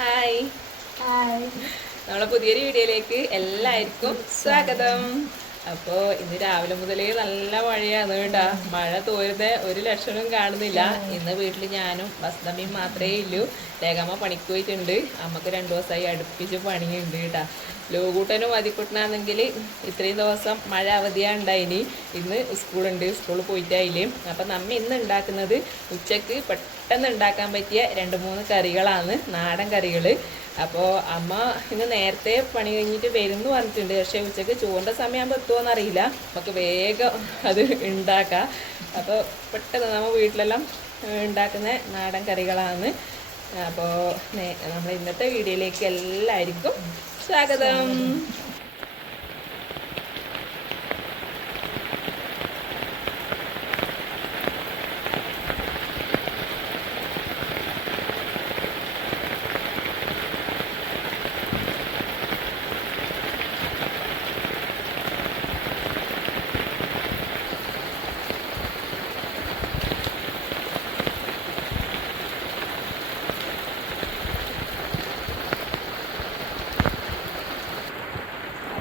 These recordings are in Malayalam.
ഹായ് ഹായ് നമ്മളെ പുതിയൊരു വീഡിയോയിലേക്ക് എല്ലാവർക്കും സ്വാഗതം. അപ്പോൾ ഇന്ന് രാവിലെ മുതലേ നല്ല മഴയാണ് കേട്ടാ. മഴ തോരുന്ന ഒരു ലക്ഷണവും കാണുന്നില്ല. ഇന്ന് വീട്ടിൽ ഞാനും വസ്തമ്മയും മാത്രമേ ഉള്ളൂ. രേഖമ്മ പണിക്ക് പോയിട്ടുണ്ട്. അമ്മയ്ക്ക് രണ്ടു ദിവസമായി അടുപ്പിച്ച് പണിയുണ്ട് കേട്ടാ. ലോകൂട്ടനും അതിക്കുട്ടനാണെങ്കിൽ ഇത്രയും ദിവസം മഴ അവധിയാണ് ഉണ്ടായിനി. ഇന്ന് സ്കൂളുണ്ട്. സ്കൂളിൽ പോയിട്ടായില്ലേ. അപ്പം നമ്മ ഇന്ന് ഉണ്ടാക്കുന്നത് ഉച്ചയ്ക്ക് പെട്ടെന്ന് ഉണ്ടാക്കാൻ പറ്റിയ രണ്ട് മൂന്ന് കറികളാണ് നാടൻ കറികൾ. അപ്പോൾ അമ്മ ഇന്ന് നേരത്തെ പണി കഴിഞ്ഞിട്ട് വരുന്നു പറഞ്ഞിട്ടുണ്ട്. പക്ഷേ ഉച്ചയ്ക്ക് ചൂണ്ട സമയമാകുമ്പോൾ എത്തുമോ അറിയില്ല നമുക്ക് വേഗം അത് ഉണ്ടാക്കാം. അപ്പോൾ പെട്ടെന്ന് നമ്മൾ വീട്ടിലെല്ലാം ഉണ്ടാക്കുന്ന നാടൻ കറികളാണ്. അപ്പോൾ നമ്മൾ ഇന്നത്തെ വീഡിയോയിലേക്ക് എല്ലാവർക്കും സ്വാഗതം.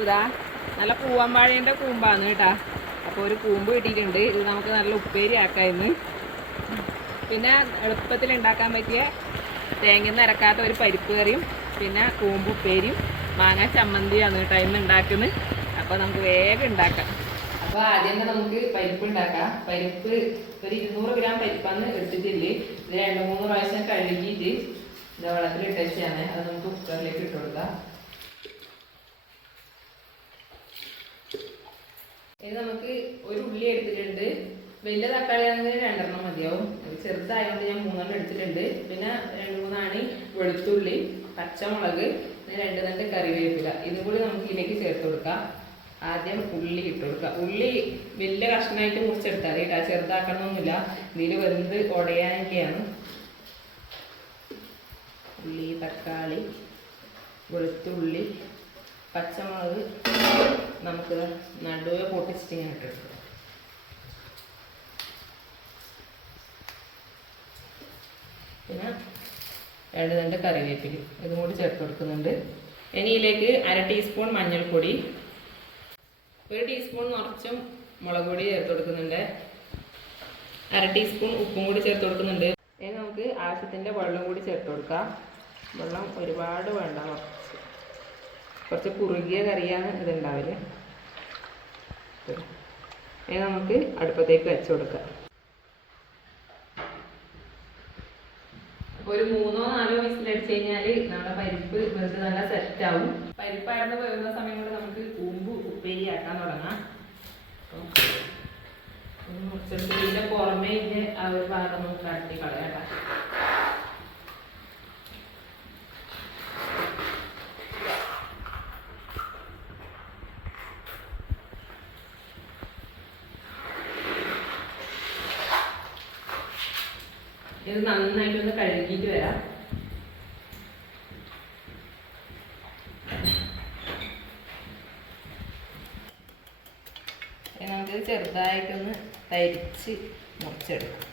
അപ്പോൾ ഇതാ നല്ല പൂവമ്പാഴേന്റെ കൂമ്പാണ് കേട്ടാ. അപ്പോൾ ഒരു കൂമ്പ് കിട്ടിയിട്ടുണ്ട്. ഇത് നമുക്ക് നല്ല ഉപ്പേരി ആക്കാമെന്ന് പിന്നെ എളുപ്പത്തിൽ ഉണ്ടാക്കാൻ പറ്റിയ തേങ്ങ നിരക്കാത്ത ഒരു പരിപ്പ് കറിയും പിന്നെ കൂമ്പ് ഉപ്പേരിയും മാങ്ങ ചമ്മന്തിയാണ് കേട്ടോ ഇന്ന് ഉണ്ടാക്കുന്നത്. അപ്പോൾ നമുക്ക് വേഗം ഉണ്ടാക്കാം. അപ്പോൾ ആദ്യം തന്നെ നമുക്ക് പരിപ്പ് ഉണ്ടാക്കാം. പരിപ്പ് ഒരു ഇരുന്നൂറ് ഗ്രാം പരിപ്പാണ് എടുത്തിട്ടില്ലേ. ഇത് രണ്ട് മൂന്ന് പ്രാവശ്യം കഴുകിയിട്ട് ഇത് വെള്ളത്തിൽ ഇട്ടാണ് അത് നമുക്ക് കുക്കറിലേക്ക് ഇട്ട് കൊടുക്കാം. ഇനി നമുക്ക് ഒരു ഉള്ളി എടുത്തിട്ടുണ്ട്. വലിയ തക്കാളി ആണെങ്കിൽ രണ്ടെണ്ണം മതിയാവും. ചെറുതായതുകൊണ്ട് ഞാൻ മൂന്നെണ്ണം എടുത്തിട്ടുണ്ട്. പിന്നെ രണ്ട് മൂന്നാണ് വെളുത്തുള്ളി പച്ചമുളക് പിന്നെ രണ്ട് രണ്ട് കറിവേപ്പില. ഇതും കൂടി നമുക്ക് ഇതിലേക്ക് ചേർത്ത് കൊടുക്കാം. ആദ്യം ഉള്ളി ഇട്ട് കൊടുക്കാം. ഉള്ളി വലിയ കഷ്ണമായിട്ട് മുറിച്ചെടുത്താൽ കേട്ടോ. ചെറുതാക്കണമെന്നില്ല ഇതിൽ വെന്ത് ഉടയാനൊക്കെയാണ് ഉള്ളി തക്കാളി വെളുത്തുള്ളി പച്ചമുളക് നമുക്ക് നടുവെ പൊട്ടിച്ചിട്ട് ഇങ്ങനെ ഇട്ടെടുക്കാം പിന്നെ രണ്ട് രണ്ട് കറിവേപ്പില ഇതും കൂടി ചേർത്ത് കൊടുക്കുന്നുണ്ട്. ഇനി ഇതിലേക്ക് അര ടീസ്പൂൺ മഞ്ഞൾപ്പൊടി ഒരു ടീസ്പൂൺ നിറച്ചും മുളക് പൊടി ചേർത്ത് കൊടുക്കുന്നുണ്ട്. അര ടീസ്പൂൺ ഉപ്പും കൂടി ചേർത്ത് കൊടുക്കുന്നുണ്ട്. ഇനി നമുക്ക് ആവശ്യത്തിന്റെ വെള്ളം കൂടി ചേർത്ത് കൊടുക്കാം. വെള്ളം ഒരുപാട് വേണ്ട കുറച്ച് കുറുകിയ കറിയാണ് ഇതുണ്ടാവില്ല ഇനി നമുക്ക് അടുപ്പത്തേക്ക് വെച്ച് കൊടുക്കാം. ഒരു മൂന്നോ നാലോ വിസിൽ അടിച്ചു കഴിഞ്ഞാൽ നമ്മുടെ പരിപ്പ് വെറുതെ നല്ല സെറ്റ് ആവും. പരിപ്പായിരുന്നു വേവുന്ന സമയം കൊണ്ട് നമുക്ക് കൂമ്പ് ഉപ്പേരി ആക്കാൻ തുടങ്ങാം. പുറമേ ഇതിന്റെ ആ ഒരു ഭാഗം നമുക്ക് കടത്തി കളയാം ഇത് നന്നായിട്ടൊന്ന് കഴുകിയിട്ട് വരാം. നമുക്ക് ചെറുതായിട്ടൊന്ന് തരിച്ച് മുറിച്ചെടുക്കാം.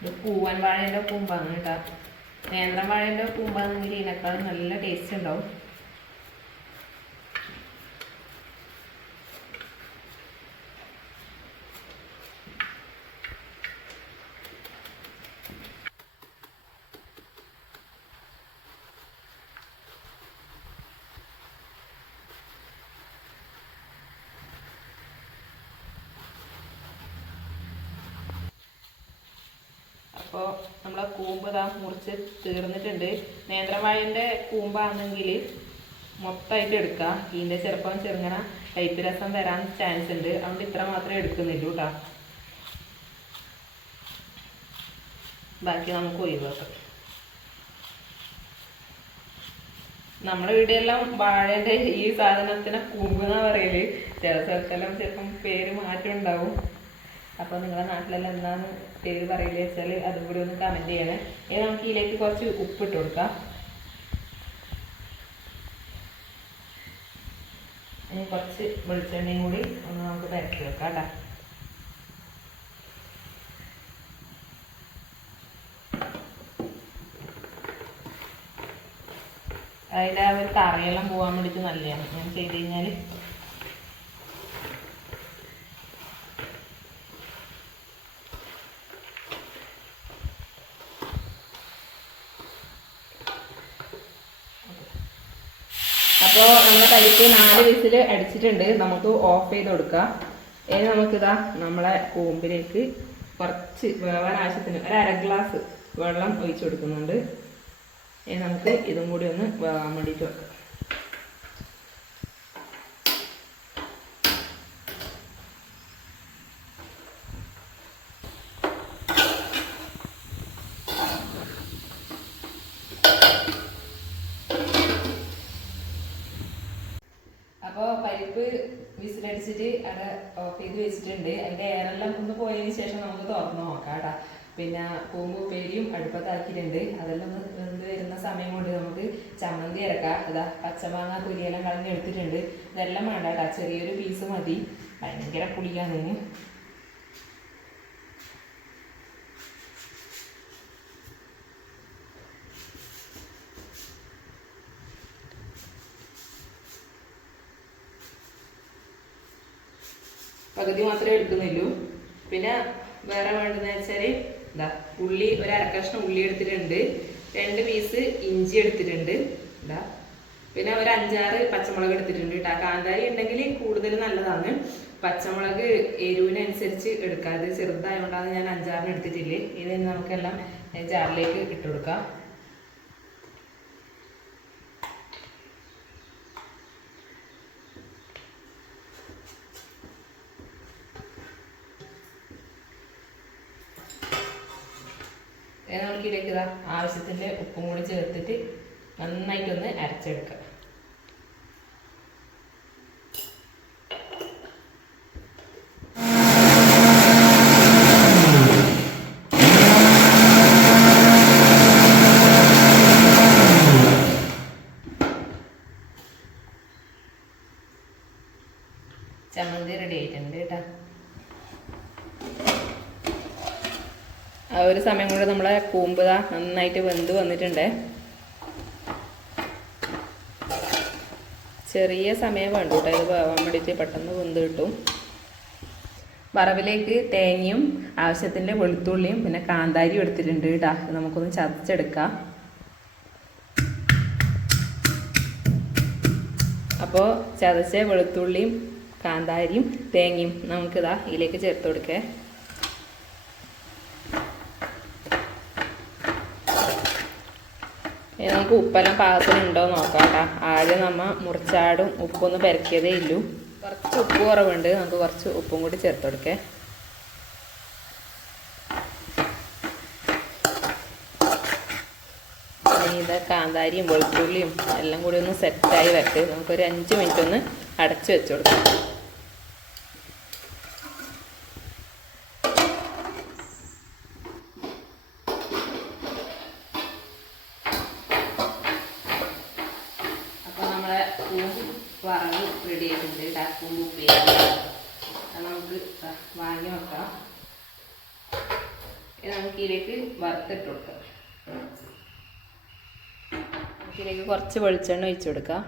ഇത് പൂവൻ വാഴയുടെ കൂമ്പാണ് കേട്ടോ. നേന്ത്രൻ കൂമ്പാന്നെങ്കിൽ ഇതിനേക്കാളും നല്ല ടേസ്റ്റ് ഉണ്ടാവും അപ്പോൾ നമ്മളെ കൂമ്പ് ഇതാ മുറിച്ച് തീർന്നിട്ടുണ്ട്. നേന്ത്രവാഴന്റെ കൂമ്പാണെങ്കിൽ മൊത്തമായിട്ട് എടുക്കാം. ഇതിന്റെ ചെറുപ്പം ചെറുങ്ങനെ കയ്പ്പ് രസം വരാൻ ചാൻസ് ഉണ്ട്. അതുകൊണ്ട് ഇത്ര മാത്രമേ എടുക്കുന്നില്ലൂ കേട്ടോ ബാക്കി നമുക്ക് ഒഴിവാക്കാം നമ്മുടെ ഇവിടെയെല്ലാം വാഴേന്റെ ഈ സാധനത്തിന് കൂമ്പ് എന്നാണ് പറയൽ. ചില സ്ഥലത്തെല്ലാം ചിലപ്പം പേര് മാറ്റം ഉണ്ടാവും. അപ്പോൾ നിങ്ങളുടെ നാട്ടിലെല്ലാം എന്താണ് പേര് പറയില്ല വെച്ചാൽ അതും കൂടി ഒന്ന് കമന്റ് ചെയ്യണേ. ഇനി നമുക്ക് ഇതിലേക്ക് കുറച്ച് ഉപ്പിട്ട് കൊടുക്കാം. ഇനി കുറച്ച് വെളിച്ചെണ്ണയും കൂടി ഒന്ന് നമുക്ക് പരത്തി വെക്കാം കേട്ടോ. അതിന്റെ ആ ഒരു കറിയെല്ലാം പോകാൻ വേണ്ടിയിട്ട് നല്ലതാണ്. ഞാൻ ചെയ്ത് കഴിഞ്ഞാൽ അപ്പോൾ നമ്മുടെ പരിപ്പ് നാല് അടിച്ചിട്ടുണ്ട്. നമുക്ക് ഓഫ് ചെയ്ത് കൊടുക്കാം. ഇനി നമുക്കിതാ നമ്മളെ കൂമ്പിലേക്ക് കുറച്ച് വേവാൻ ആവശ്യത്തിന് ഒരു അര ഗ്ലാസ് വെള്ളം ഒഴിച്ചു കൊടുക്കുന്നുണ്ട്. ഇനി നമുക്ക് ഇതും കൂടി ഒന്ന് വേവാൻ വേണ്ടിയിട്ട് വെക്കാം. അപ്പോൾ പരിപ്പ് വിസിലടിച്ചിട്ട് അവിടെ ഓഫ് ചെയ്ത് വെച്ചിട്ടുണ്ട്. അതിന്റെ എയറെല്ലാം ഒന്ന് പോയതിന് ശേഷം നമുക്ക് തുറന്ന് നോക്കാം കേട്ടോ. പിന്നെ പൂമ്പ് ഉപ്പേരിയും അടുപ്പത്താക്കിയിട്ടുണ്ട്. അതെല്ലാം ഒന്ന് വെന്ത് വരുന്ന സമയം കൊണ്ട് നമുക്ക് ചമ്മന്തി ഇറക്കാം അതാ പച്ചമാങ്ങ കുരിയെല്ലാം കളഞ്ഞെടുത്തിട്ടുണ്ട്. ഇതെല്ലാം വേണ്ട ചെറിയൊരു പീസ് മതി. ഭയങ്കര പുളിയാണ് പകുതി മാത്രമേ എടുക്കുന്നുള്ളൂ. പിന്നെ വേറെ വേണ്ടതെന്ന് വെച്ചാൽ ഇതാ ഉള്ളി ഒരു അരക്കഷ്ണം ഉള്ളി എടുത്തിട്ടുണ്ട്. രണ്ട് പീസ് ഇഞ്ചി എടുത്തിട്ടുണ്ട്. ഇതാ പിന്നെ ഒരു അഞ്ചാറ് പച്ചമുളക് എടുത്തിട്ടുണ്ട് കേട്ടോ. കാന്താരി ഉണ്ടെങ്കിൽ കൂടുതൽ നല്ലതാണ്. പച്ചമുളക് എരിവിനനുസരിച്ച് എടുക്കാതെ ചെറുതായതുകൊണ്ടാണ് ഞാൻ അഞ്ചാറിന് എടുത്തിട്ടില്ലേ. ഇനി നമുക്കെല്ലാം ജാറിലേക്ക് ഇട്ട് കൊടുക്കാം ഇനി നമുക്ക് ഇതിലേക്ക് ഇതാ ആവശ്യത്തിന്റെ ഉപ്പും കൂടി ചേർത്തിട്ട് നന്നായിട്ടൊന്ന് അരച്ചെടുക്കുക ചമ്മന്തി റെഡി ആയിട്ടുണ്ട് കേട്ടോ ആ ഒരു സമയം കൊണ്ട് നമ്മളെ കൂമ്പ് നന്നായിട്ട് വെന്ത് വന്നിട്ടുണ്ട്. ചെറിയ സമയം വേണ്ടു കേട്ടോ ഇത് വേവാൻ വേണ്ടിയിട്ട് പെട്ടെന്ന് വെന്ത് കിട്ടും. വറവിലേക്ക് തേങ്ങയും ആവശ്യത്തിന്റെ വെളുത്തുള്ളിയും പിന്നെ കാന്താരിയും എടുത്തിട്ടുണ്ട് കേട്ടോ നമുക്കൊന്ന് ചതച്ചെടുക്കാം. അപ്പോൾ ചതച്ച വെളുത്തുള്ളിയും കാന്താരിയും തേങ്ങയും നമുക്കിതാ ഇതിലേക്ക് ചേർത്ത് കൊടുക്കേ ഇനി നമുക്ക് ഉപ്പെല്ലാം പാകത്തിന് ഉണ്ടോ നോക്കാം കേട്ടോ. ആദ്യം നമ്മൾ മുറിച്ചാടും ഉപ്പൊന്ന് പെരക്കിയതേ ഇല്ലു. കുറച്ച് ഉപ്പ് കുറവുണ്ട്. നമുക്ക് കുറച്ച് ഉപ്പും കൂടി ചേർത്ത് കൊടുക്കേ. കാന്താരിയും വെളുത്തുള്ളിയും എല്ലാം കൂടി ഒന്ന് സെറ്റായി വരട്ട്. നമുക്കൊരു അഞ്ച് മിനിറ്റ് ഒന്ന് അടച്ചു വെച്ചു കൊടുക്കാം അപ്പോൾ നമ്മളെ കൂമ്പ് വറവ് റെഡി ആയിട്ടുണ്ട്. ഡാക്കും അത് നമുക്ക് വാങ്ങി വെക്കാം. ഇത് നമുക്ക് ഇതിലേക്ക് വറുത്തിട്ട് കൊടുക്കാം. ഇതിലേക്ക് കുറച്ച് വെളിച്ചെണ്ണ ഒഴിച്ചു കൊടുക്കാം.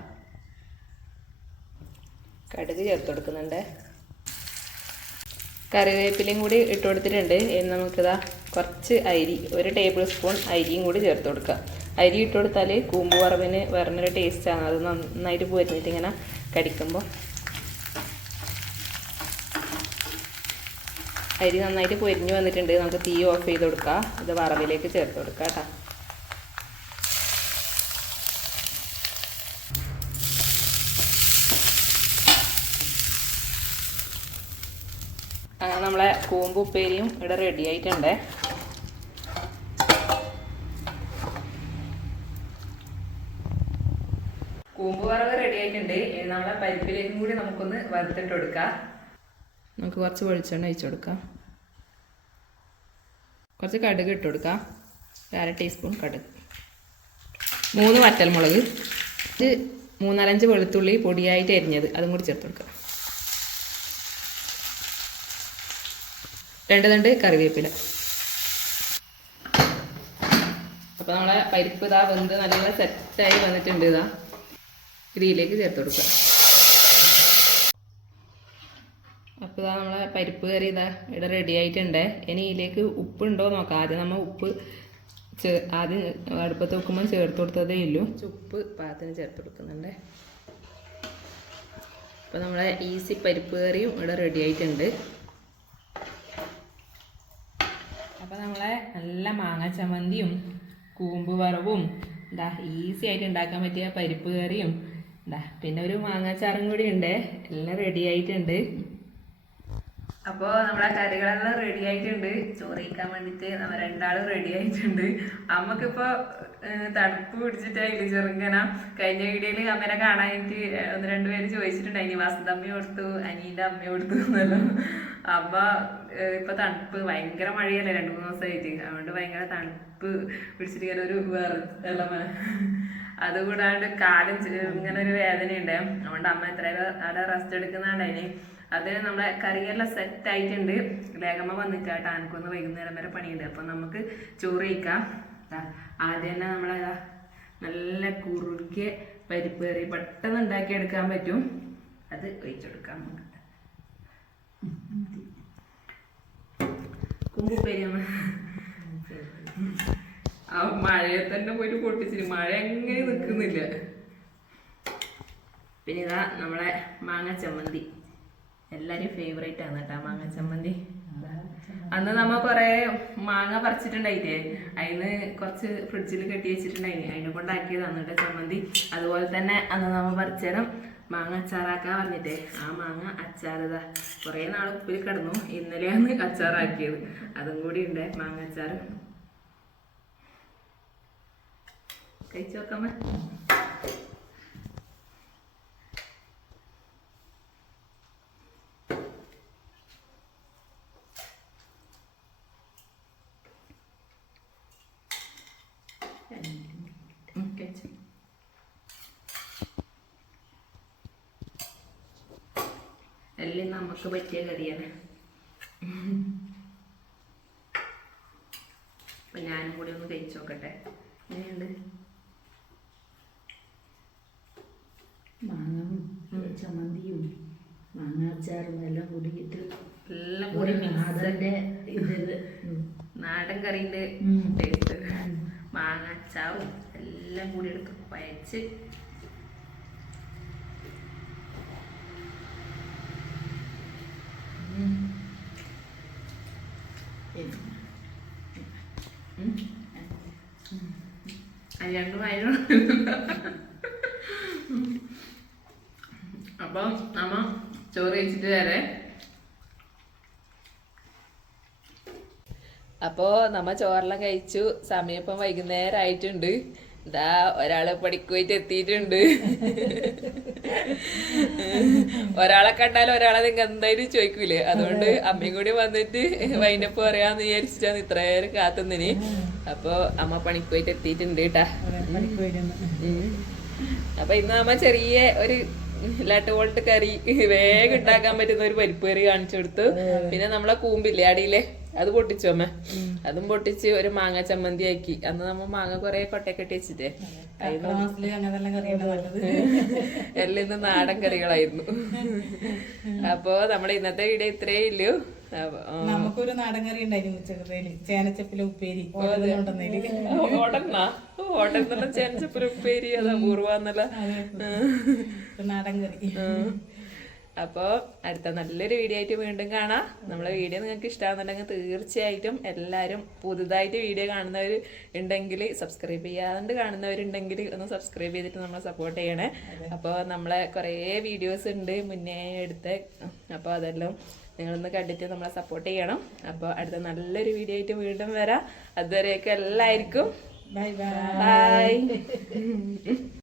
കടുക് ചേർത്ത് കൊടുക്കുന്നുണ്ട്. കറിവേപ്പിലയും കൂടി ഇട്ട് കൊടുത്തിട്ടുണ്ട്. ഇനി നമുക്കിതാ കുറച്ച് അരി ഒരു ടേബിൾ സ്പൂൺ അരിയും കൂടി ചേർത്ത് കൊടുക്കുക അരി ഇട്ട് കൊടുത്താൽ കൂമ്പ് വറവിന് വേറൊരു ടേസ്റ്റാണ് അത് നന്നായിട്ട് പോയിരുന്നിട്ട് ഇങ്ങനെ കടിക്കുമ്പോൾ അരി നന്നായിട്ട് പൊരിഞ്ഞ് വന്നിട്ടുണ്ട്. നമുക്ക് തീ ഓഫ് ചെയ്ത് കൊടുക്കാം. ഇത് വറവിലേക്ക് ചേർത്ത് കൊടുക്കാം കേട്ടോ. നമ്മളെ കൂമ്പ് ഉപ്പേരിയും ഇവിടെ റെഡി ആയിട്ടുണ്ട്. കൂമ്പ് വറവ് റെഡി ആയിട്ടുണ്ട്. ഇനി നമ്മളെ പരിപ്പിലേക്കും കൂടി നമുക്കൊന്ന് വറുത്തിട്ട് കൊടുക്കാം. നമുക്ക് കുറച്ച് വെളിച്ചെണ്ണ ഒഴിച്ചു കുറച്ച് കടുക് ഇട്ട് കൊടുക്കാം. അര ടീസ്പൂൺ കടുക്. മൂന്ന് വറ്റൽമുളക്. ഇത് മൂന്നാലഞ്ച് വെളുത്തുള്ളി പൊടിയായിട്ട് എരിഞ്ഞത് അതും കൂടി ചേർത്ത് കൊടുക്കുക രണ്ട് തണ്ട് കറിവേപ്പില. അപ്പോൾ നമ്മളെ പരിപ്പ് ഇതാ വെന്ത് നല്ല സെറ്റായി വന്നിട്ടുണ്ട് ഇതാ. ഇതിലേക്ക് ചേർത്ത് കൊടുക്കുക. അപ്പോൾ ഇതാ നമ്മളെ പരിപ്പ് കറി ഇതാ ഇവിടെ റെഡി ആയിട്ടുണ്ട്. ഇനി ഇതിലേക്ക് ഉപ്പുണ്ടോ നോക്കാം. ആദ്യം നമ്മൾ ഉപ്പ് ചേ ആദ്യം അടുപ്പത്ത് വെക്കുമ്പോൾ ചേർത്ത് കൊടുത്തതേ ഉള്ളൂ. ഉപ്പ് പാകത്തിന് ചേർത്ത് കൊടുക്കുന്നുണ്ട്. അപ്പോൾ നമ്മളെ ഈസി പരിപ്പ് കറിയും ഇവിടെ റെഡി ആയിട്ടുണ്ട്. അപ്പോൾ നമ്മളെ നല്ല മാങ്ങ ചമ്മന്തിയും കൂമ്പ് വറവും എന്താ ഈസി ആയിട്ട് ഉണ്ടാക്കാൻ പറ്റിയ പരിപ്പ് കറിയും എന്താ പിന്നെ ഒരു മാങ്ങാച്ചാറും കൂടി ഉണ്ട്. എല്ലാം റെഡി ആയിട്ടുണ്ട്. അപ്പോൾ നമ്മളെ കറികളെല്ലാം റെഡി ആയിട്ടുണ്ട്. ചോറിക്കാൻ വേണ്ടിട്ട് നമ്മൾ രണ്ടാളും റെഡി ആയിട്ടുണ്ട്. അമ്മക്കിപ്പോൾ തണുപ്പ് പിടിച്ചിട്ടായില്ലേ ചെറുങ്ങന? കഴിഞ്ഞ വീഡിയോയിൽ അമ്മേനെ കാണാനായിട്ട് ഒന്ന് രണ്ട് പേര് ചോദിച്ചിട്ടുണ്ടായിനി വസന്തമ്മ കൊടുത്തു അനീന്റെ അമ്മ കൊടുത്തു എന്നല്ലോ അമ്മ ഇപ്പൊ തണുപ്പ് ഭയങ്കര മഴയല്ലേ രണ്ടു മൂന്ന് ദിവസമായിട്ട് അതുകൊണ്ട് ഭയങ്കര തണുപ്പ് പിടിച്ചിട്ട് ഇങ്ങനെ ഒരു വേറെ അതുകൂടാണ്ട് കാലും ഇങ്ങനെ ഒരു വേദനയുണ്ട്. അതുകൊണ്ട് അമ്മ എത്ര അവിടെ റെസ്റ്റ് എടുക്കുന്നുണ്ടായിന് അത് നമ്മളെ കറിയെല്ലാം സെറ്റ് ആയിട്ടുണ്ട്. ലേഖമ്മ വന്നിട്ടാട്ടോ എനിക്കൊന്ന് വൈകുന്നേരം വരെ പണിയുണ്ട്. അപ്പൊ നമുക്ക് ചോറ് കഴിക്കാം. ആദ്യം തന്നെ നമ്മളെ നല്ല കുറുക്കിയ പരിപ്പ് കറി പെട്ടെന്ന് ഉണ്ടാക്കി എടുക്കാൻ പറ്റും. അത് ഒഴിച്ചെടുക്കാം നമുക്ക്. കുമ്പുപ്പേരിയമ്മ ആ മഴയെ തന്നെ പോയിട്ട് പൊട്ടിച്ചിന്. മഴ എങ്ങനെ നിൽക്കുന്നില്ല പിന്നെ ഇതാ നമ്മളെ മാങ്ങ ചമ്മന്തി. എല്ലാരും ഫേവറേറ്റ് ആണ് കേട്ടോ മാങ്ങ ചമ്മന്തി. അന്ന് നമ്മ കൊറേ മാങ്ങ പറിച്ചിട്ടുണ്ടായിട്ടേ അതിന് കുറച്ച് ഫ്രിഡ്ജിൽ കെട്ടി വെച്ചിട്ടുണ്ടായിന്. അതിനെ കൊണ്ടാക്കിയതാണ് കേട്ടോ ചമ്മന്തി. അതുപോലെ തന്നെ അന്ന് നമ്മ പറിച്ചേരം മാങ്ങ അച്ചാറാക്കാൻ പറഞ്ഞിട്ടേ. ആ മാങ്ങ അച്ചാറിതാ കുറേ നാൾ ഉപ്പിൽ കിടന്നു. ഇന്നലെയാണ് അച്ചാറാക്കിയത്. അതും കൂടി ഉണ്ട് മാങ്ങ അച്ചാർ കഴിച്ചു നോക്കാമ കഴിച്ചു എല്ലാം നമുക്ക് പറ്റിയ കറിയാണ് അപ്പൊ ഞാനും കൂടി ഒന്ന് കഴിച്ചു നോക്കട്ടെ എങ്ങനെയുണ്ട് മാങ്ങയും ചമ്മന്തിയും മാങ്ങാച്ചാറും എല്ലാം കൂടിയിട്ട് എല്ലാം കൂടി ഒരു മിക്സ് നാടന്റെ ഇത് ഉം. കറീന്റെ ടേസ്റ്റ് മാങ്ങ അച്ചാറും എല്ലാം കൂടി എടുത്ത് കുഴച്ച് അപ്പൊ അപ്പം നമ്മ ചോറ് കഴിച്ചിട്ട് വരെ. അപ്പോ നമ്മ ചോറെല്ലാം കഴിച്ചു. സമയം ഇപ്പം വൈകുന്നേരം ആയിട്ടുണ്ട് ഇതാ ഒരാൾ പഠിക്കുവായിട്ട് എത്തിയിട്ടുണ്ട്. ഒരാളെ കണ്ടാൽ ഒരാളെ നിങ്ങൾ എന്തായാലും ചോദിക്കൂലേ? അതുകൊണ്ട് അമ്മയും കൂടി വന്നിട്ട് വൈനപ്പ് പറയാന്ന് വിചാരിച്ചിട്ടാണ് ഇത്ര നേരം കാത്തുന്നിന് അപ്പൊ അമ്മ പണിക്കുപോയിട്ട് എത്തിയിട്ടുണ്ട് കേട്ടാ. അപ്പൊ ഇന്ന് നമ്മ ചെറിയ ഒരു ലട്ട് വോൾട്ട് കറി. വേഗം ഉണ്ടാക്കാൻ പറ്റുന്ന ഒരു പരിപ്പ് കറി കാണിച്ചു കൊടുത്തു. പിന്നെ നമ്മളെ കൂമ്പില്ലേ അടിയിലെ? അത് പൊട്ടിച്ചു അമ്മ. അതും പൊട്ടിച്ച് ഒരു മാങ്ങ ചമ്മന്തി ആക്കി അന്ന് നമ്മ മാങ്ങ കൊറേ കൊട്ടക്കെട്ടി വെച്ചിട്ടേ എല്ലാം ഇന്ന് നാടൻ കറികളായിരുന്നു. അപ്പോ നമ്മുടെ ഇന്നത്തെ വീഡിയോ ഇത്രേ ഇല്ലു നമുക്കൊരു നാടൻ കറി ഉണ്ടായിരുന്നു ഉച്ചക്കത്തേൽ ചേനച്ചപ്പില ഉപ്പേരി. ചേനച്ചപ്പുര ഉപ്പേരി അതാ അപൂർവന്നല്ല നാടൻ കറി. അപ്പോൾ അടുത്ത നല്ലൊരു വീഡിയോ ആയിട്ട് വീണ്ടും കാണാം. നമ്മളെ വീഡിയോ നിങ്ങൾക്ക് ഇഷ്ടമാണെന്നുണ്ടെങ്കിൽ തീർച്ചയായിട്ടും എല്ലാവരും പുതുതായിട്ട് വീഡിയോ കാണുന്നവർ ഉണ്ടെങ്കിൽ സബ്സ്ക്രൈബ് ചെയ്യാണ്ട് കാണുന്നവരുണ്ടെങ്കിൽ ഒന്ന് സബ്സ്ക്രൈബ് ചെയ്തിട്ട് നമ്മളെ സപ്പോർട്ട് ചെയ്യണേ. അപ്പോൾ നമ്മളെ കുറേ വീഡിയോസ് ഉണ്ട് മുന്നേ എടുത്ത്. അപ്പോൾ അതെല്ലാം നിങ്ങളൊന്ന് കണ്ടിട്ട് നമ്മളെ സപ്പോർട്ട് ചെയ്യണം. അപ്പോൾ അടുത്ത നല്ലൊരു വീഡിയോ ആയിട്ട് വീണ്ടും വരാം. അതുവരെയൊക്കെ എല്ലാവർക്കും ബൈ ബൈ ബൈ